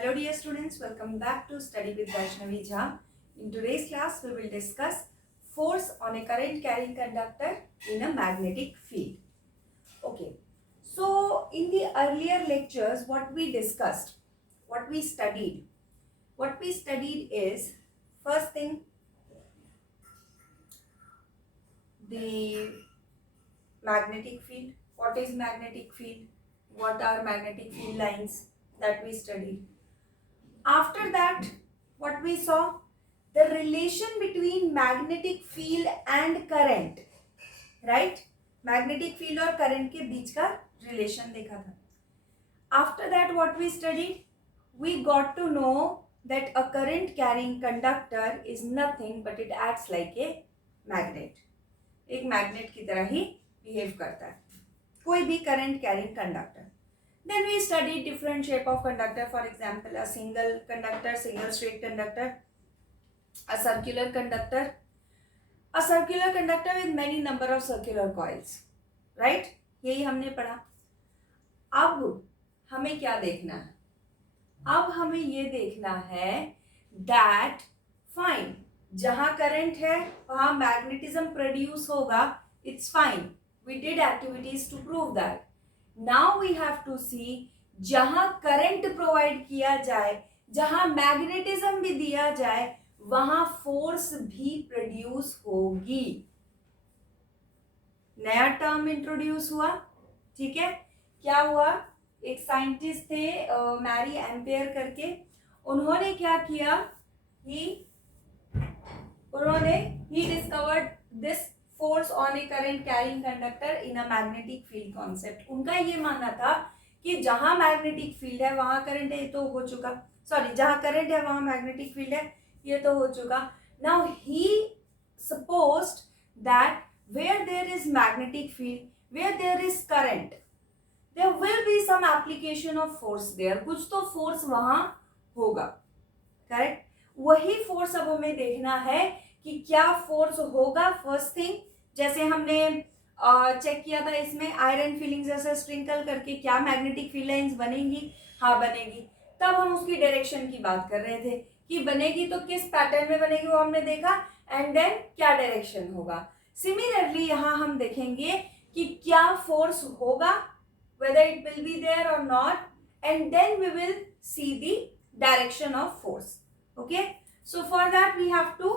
Hello dear students, welcome back to Study with Vaishnavi Jha. In today's class, we will discuss force on a current carrying conductor in a magnetic field. Okay, so in the earlier lectures, what we discussed, what we studied is first thing the magnetic field. What is magnetic field? What are magnetic field lines that we studied? After that, what we saw, the relation between magnetic field and current, right? Magnetic field और current के बीच का relation देखा था. After that, what we studied, we got to know that a current carrying conductor is nothing but it acts like a magnet. एक magnet की तरह ही behave करता है कोई भी current carrying conductor. Then we studied different shape of conductor. For example, a single conductor, single straight conductor, a circular conductor with many number of circular coils, right? यही हमने पढ़ा. अब हमें क्या देखना है? अब हमें ये देखना है that fine, जहाँ करंट है वहाँ मैग्नेटिज्म प्रोड्यूस होगा. It's fine. We did activities to prove that. Now we have to see जहाँ करंट प्रोवाइड किया जाए, जहाँ मैग्नेटिज्म भी दिया जाए, वहां फोर्स भी प्रोड्यूस होगी. नया टर्म इंट्रोड्यूस हुआ. ठीक है, क्या हुआ? एक साइंटिस्ट थे मैरी एम्पेयर करके. उन्होंने क्या किया? He discovered this force on a current carrying conductor in a magnetic field concept. उनका ये मानना था कि जहां मैग्नेटिक फील्ड है वहां करंट है. ये तो हो चुका. सॉरी, जहां करंट है वहां मैग्नेटिक फील्ड है. ये तो हो चुका. Now he supposed that where there is magnetic field, where there is current, there will be some application of force there. कुछ तो फोर्स वहां होगा. करेक्ट. वही फोर्स अब हमें देखना है कि क्या फोर्स होगा. फर्स्ट थिंग, जैसे हमने चेक किया था इसमें आयरन फिलिंग जैसे स्प्रिंकल करके, क्या मैग्नेटिक फील्ड लाइंस बनेंगी? हाँ बनेगी. तब हम उसकी डायरेक्शन की बात कर रहे थे कि बनेगी तो किस पैटर्न में बनेगी वो हमने देखा. एंड देन क्या डायरेक्शन होगा. सिमिलरली यहाँ हम देखेंगे कि क्या फोर्स होगा, whether it will be there or not, and then we will see the direction of force. Okay, so for that we have to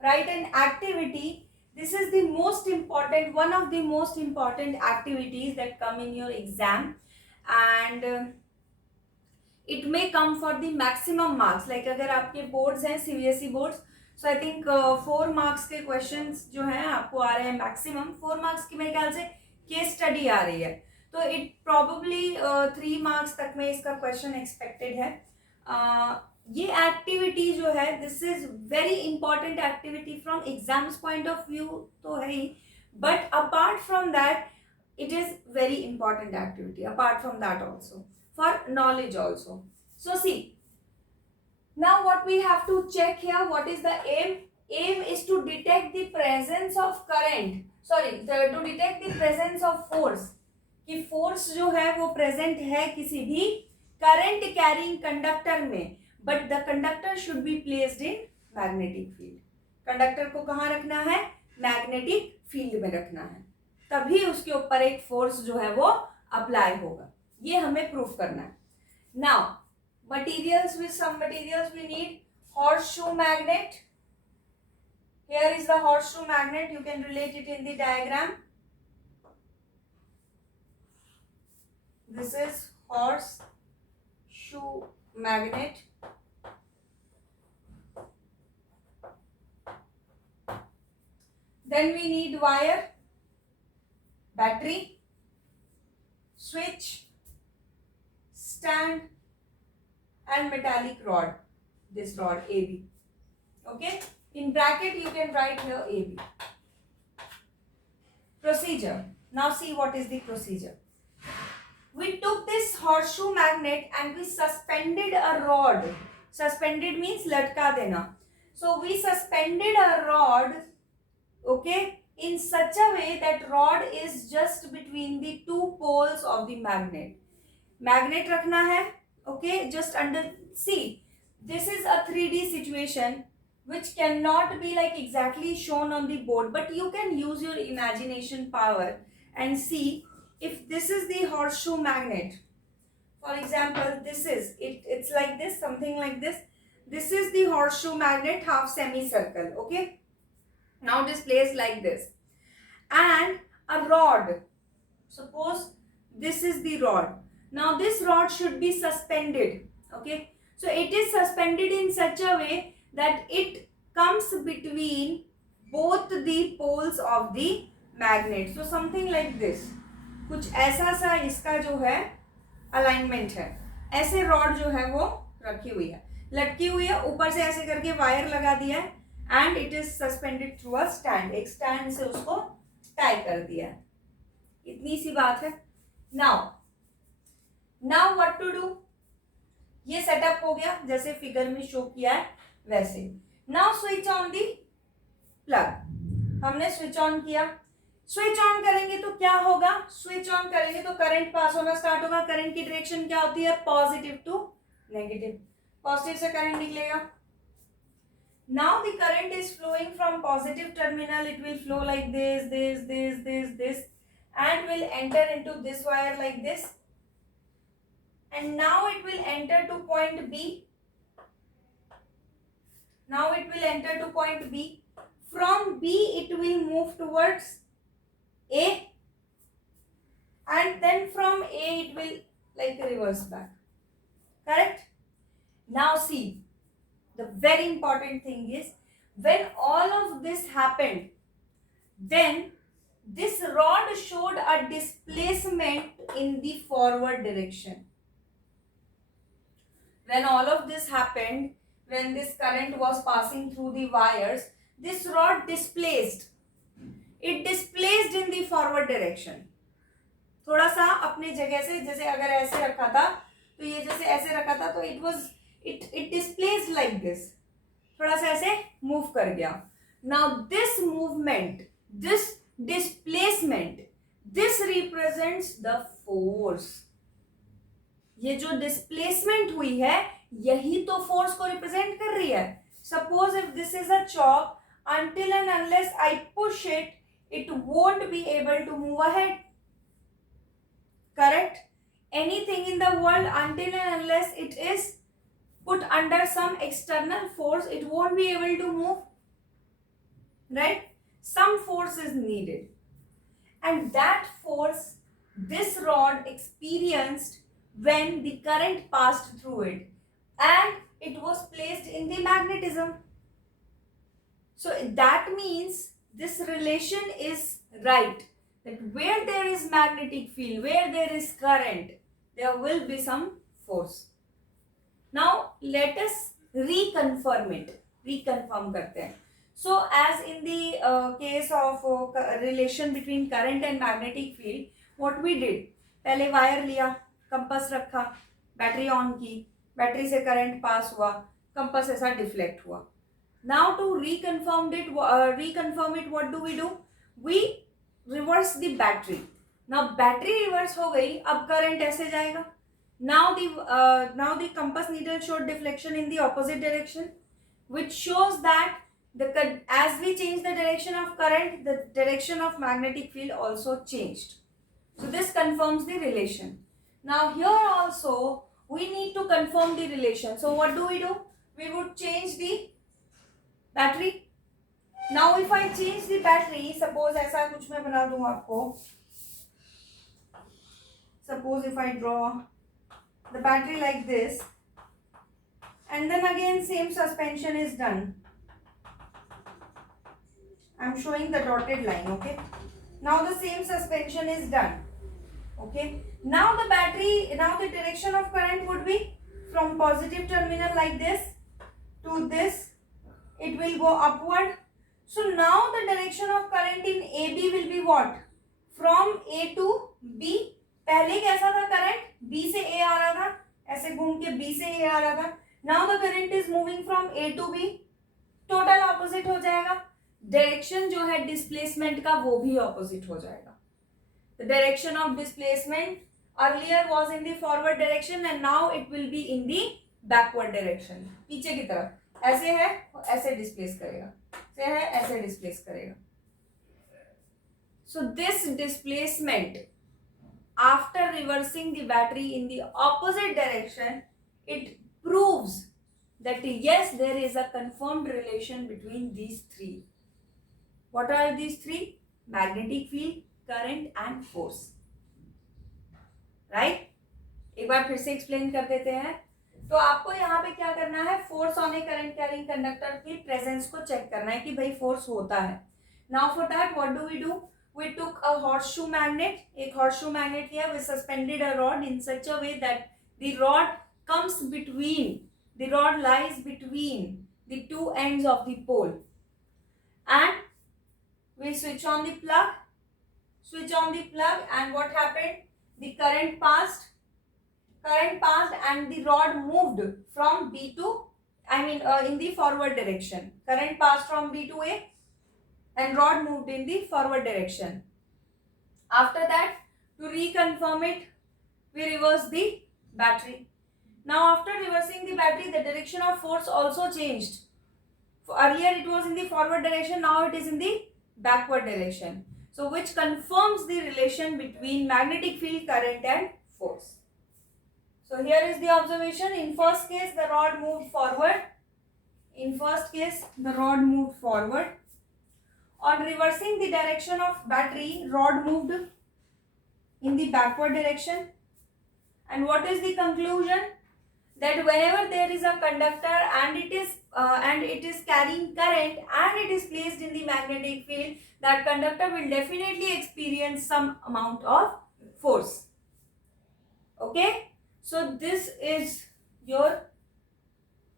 write an activity. This is the most important, one of the most important activities that come in your exam, and it may come for the maximum marks. Like अगर आपके boards हैं CBSE boards, so I think 4 marks के questions जो हैं आपको आ रहे हैं maximum. 4 marks की मेरे ख्याल से case study आ रही है, तो it probably 3 marks तक में इसका question expected है. ये एक्टिविटी जो है, this is very important activity from exams point of view तो है ही, but apart from that it is very important activity apart from that also, for knowledge also. So see, now what we have to check here, what is the aim is to detect the presence of current, to detect the presence of force, कि force जो है वो present है किसी भी current carrying conductor में, but the conductor should be placed in magnetic field. Conductor को कहाँ रखना है? मैग्नेटिक फील्ड में रखना है, तभी उसके ऊपर एक फोर्स जो है वो अप्लाई होगा. ये हमें प्रूफ करना है. Now materials, with some materials we need horseshoe magnet. Here is the horseshoe magnet. You can relate it in the diagram. This is horseshoe magnet. Then we need wire, battery, switch, stand, and metallic rod. This rod AB. Okay. In bracket you can write here AB. Procedure. Now see what is the procedure. We took this horseshoe magnet and we suspended a rod. Suspended means लटका देना. So we suspended a rod, okay, in such a way that rod is just between the two poles of the magnet. Magnet रखना है, Okay, just see, this is a 3D situation which cannot be like exactly shown on the board, but you can use your imagination power and see if this is the horseshoe magnet. For example, this is it, it's like this, something like this. This is the horseshoe magnet half semicircle. Okay, now displaced like this, and a rod. Suppose this is the rod. Now this rod should be suspended. Okay, so it is suspended in such a way that it comes between both the poles of the magnet. So something like this, कुछ ऐसा सा इसका जो है alignment है. ऐसे rod जो है वो रखी हुई है, लटकी हुई है, ऊपर से ऐसे करके वायर लगा दिया है, and it is suspended through a stand. एक स्टैंड से उसको टाई कर दिया है. इतनी सी बात है. Now what to do. ये सेटअप हो गया जैसे फिगर में शो किया है वैसे. Now switch on the plug. हमने स्विच ऑन किया. स्विच ऑन करेंगे तो क्या होगा. स्विच ऑन करेंगे तो करंट पास होना स्टार्ट होगा. करंट की डायरेक्शन क्या होती है, पॉजिटिव टू नेगेटिव. पॉजिटिव से करंट निकलेगा. Now the current is flowing from positive terminal. It will flow like this, and will enter into this wire like this. And now it will enter to point B. Now it will enter to point B. From B it will move towards A. And then from A it will like reverse back. Correct? Now see. The very important thing is, when all of this happened, then this rod showed a displacement in the forward direction. When all of this happened, when this current was passing through the wires, this rod displaced. It displaced in the forward direction. थोड़ा सा अपने जगह से, जैसे अगर ऐसे रखा था तो ये जैसे ऐसे रखा था तो it displaced like this. थोड़ा सा ऐसे मूव कर गया. Now this movement, this displacement, this represents the force. ये जो displacement हुई है यही तो force को represent कर रही है. Suppose if this is a chalk, until and unless I push it, it won't be able to move ahead. Correct? Anything in the world, until and unless it is put under some external force, it won't be able to move. Right? Some force is needed. And that force, this rod experienced when the current passed through it. And it was placed in the magnetism. So that means this relation is right. That where there is magnetic field, where there is current, there will be some force. Now let us reconfirm it. Reconfirm करते हैं. So as in the case of relation between current and magnetic field, what we did, पहले wire लिया, compass रखा, battery on की, battery से current pass हुआ, compass ऐसा deflect हुआ. Now to reconfirm it, what do we do? We reverse the battery. Now battery reverse हो गई, अब करंट ऐसे जाएगा. Now the compass needle showed deflection in the opposite direction, which shows that as we change the direction of current, the direction of magnetic field also changed. So this confirms the relation. Now here also we need to confirm the relation. So what do? We would change the battery. Now if I change the battery, suppose ऐसा कुछ मैं बना दूँ आपको. Suppose if I draw the battery like this, and then again same suspension is done. I'm showing the dotted line. Okay, now the same suspension is done. Okay, now the battery, now the direction of current would be from positive terminal like this to this. It will go upward. So now the direction of current in AB will be what? From A to B. पहले कैसा था current? B से A आ रहा था, ऐसे घूम के B से A आ रहा था. Now the current is moving from A to B. Total opposite हो जाएगा. डायरेक्शन जो है डिस्प्लेसमेंट का वो भी ऑपोजिट हो जाएगा. The direction of displacement earlier was in the forward direction and now it will be in the backward direction. पीछे की तरफ ऐसे है ऐसे डिस्प्लेस करेगा, ऐसे है ऐसे डिस्प्लेस करेगा. So this displacement after reversing the battery in the opposite direction, it proves that yes, there is a confirmed relation between these three. What are these three? Magnetic field, current and force. Right? एक बार फिर से explain कर देते हैं. तो आपको यहाँ पे क्या करना है, force on a current carrying conductor की प्रेजेंस को चेक करना है कि भाई फोर्स होता है. Now for that what do we do? We took a horseshoe magnet, एक horseshoe magnet here, we suspended a rod in such a way that the rod comes between, the rod lies between the two ends of the pole, and we switch on the plug, and what happened? The current passed and the rod moved from B to, in the forward direction. Current passed from B to A and rod moved in the forward direction. After that, to reconfirm it, we reverse the battery. Now after reversing the battery, the direction of force also changed. Earlier it was in the forward direction, now it is in the backward direction. So which confirms the relation between magnetic field, current and force. So here is the observation. In first case, the rod moved forward. On reversing the direction of battery, rod moved in the backward direction. And what is the conclusion? That whenever there is a conductor and it is carrying current and it is placed in the magnetic field, that conductor will definitely experience some amount of force. Okay, so this is your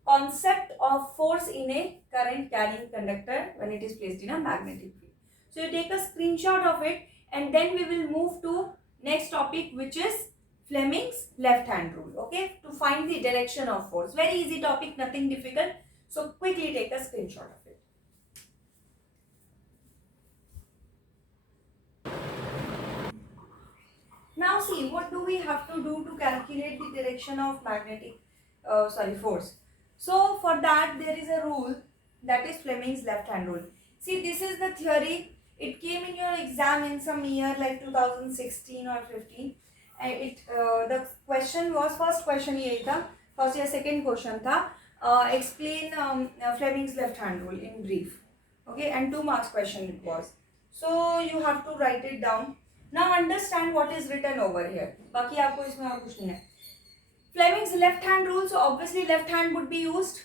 concept of force in a current carrying conductor when it is placed in a magnetic field. So you take a screenshot of it and then we will move to next topic, which is Fleming's left hand rule. Okay, to find the direction of force. Very easy topic, nothing difficult. So quickly take a screenshot of it. Now see, what do we have to do to calculate the direction of force? So for that there is a rule, that is Fleming's left hand rule. See, this is the theory. It came in your exam in some year like 2016 or 15. And the question was, first question यही था, first या second question था, explain Fleming's left hand rule in brief. Okay, and 2 marks question it was. So you have to write it down. Now understand what is written over here. बाकी आपको इसमें और कुछ नहीं है. Fleming's left hand rule, so obviously left hand would be used.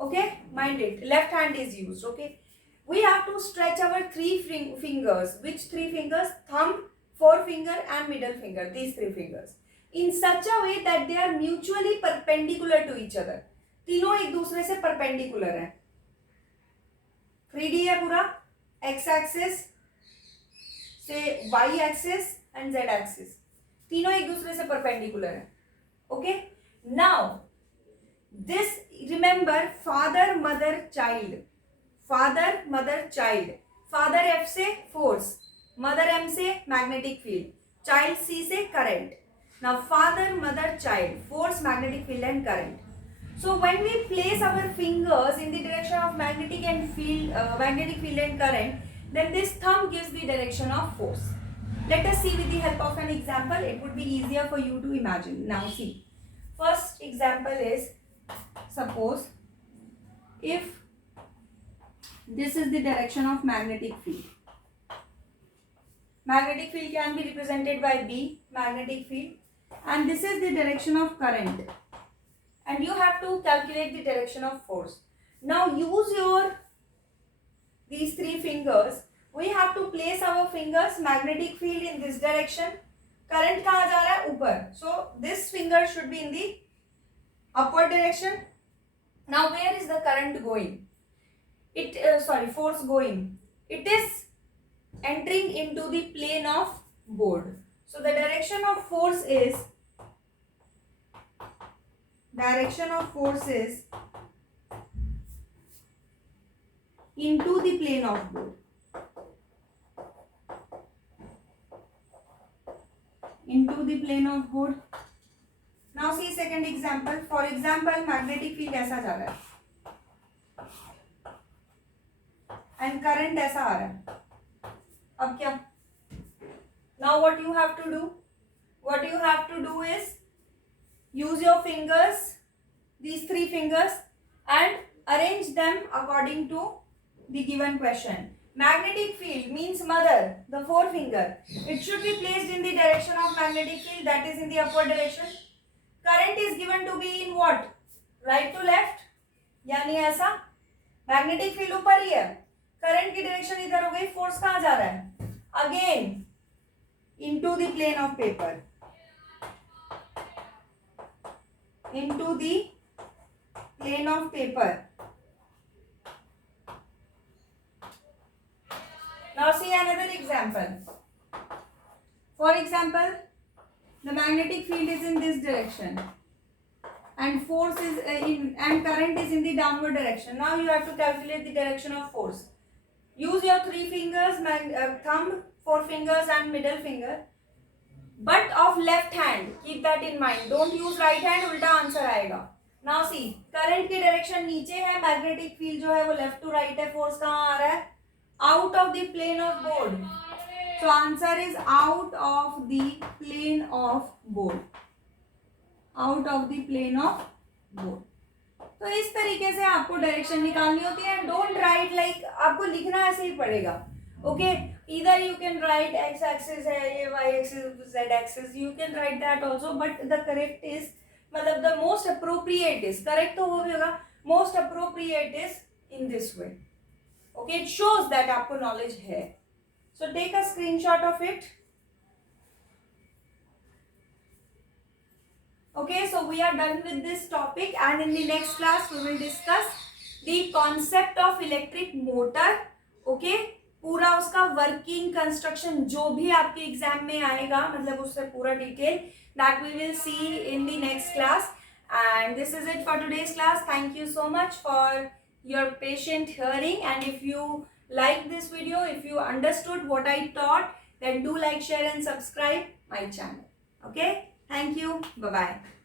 Okay, mind it, left hand is used. Okay, we have to stretch our 3 fingers. Which 3 fingers? Thumb, forefinger and middle finger. These 3 fingers in such a way that they are mutually perpendicular to each other. तीनों एक दूसरे से perpendicular है. 3D है पूरा. X axis से Y axis and Z axis. तीनों एक दूसरे से perpendicular है. Okay, now this, remember, father mother child. Father F से force, mother M से magnetic field, child C से current. Now father mother child, force, magnetic field and current. So when we place our fingers in the direction of magnetic field and current, then this thumb gives the direction of force. Let us see with the help of an example. It would be easier for you to imagine. Now see, first example is, suppose if this is the direction of magnetic field. Magnetic field can be represented by B, magnetic field, and this is the direction of current. And you have to calculate the direction of force. Now use these 3 fingers. We have to place our fingers, magnetic field in this direction, current कहाँ जा रहा है? ऊपर. So this finger should be in the upward direction. Now where is the current going? Force going. It is entering into the plane of board. So the direction of force is into the plane of board. into the plane of board. Now see second example. For example, magnetic field ऐसा जा रहा है and current ऐसा आ रहा है. अब क्या? Now what you have to do? What you have to do is use your fingers, these 3 fingers, and arrange them according to the given question. Magnetic field means mother, the 4-finger. It should be placed in the direction of magnetic field, that is in the upward direction. Current is given to be in what? Right to left, यानी ऐसा. Magnetic field ऊपर ही है, current की direction इधर हो गई, force कहाँ जा रहा है? Again into the plane of paper, into the plane of paper. Now see another example. For example, the magnetic field is in this direction and force is and current is in the downward direction. Now you have to calculate the direction of force. Use your 3 fingers, thumb, 4 fingers and middle finger, but of left hand. Keep that in mind. Don't use right hand, उल्टा answer आएगा. Now see, current की direction नीचे है, magnetic field जो है वो left to right है, force कहाँ आ रहा है? Out of the plane of board. So answer is out of the plane of board. Out of the plane of board. तो इस तरीके से आपको डायरेक्शन निकालनी होती है. डोंट राइट लाइक, आपको लिखना ऐसे ही पड़ेगा. ओके, इधर you can write x axis है, ये y axis, z axis, you can write that also, but the correct is, मतलब the most appropriate is, correct तो वो भी होगा, most appropriate is in this way. Okay, it shows that आपको knowledge है. So take a screenshot of it. Okay, so we are done with this topic, and in the next class we will discuss the concept of electric motor. Okay, पूरा उसका working construction जो भी आपके exam में आएगा, मतलब उससे पूरा detail, that we will see in the next class. And this is it for today's class. Thank you so much for your patient hearing, and if you like this video, if you understood what I taught, then do like, share and subscribe my channel. Okay, thank you, bye bye.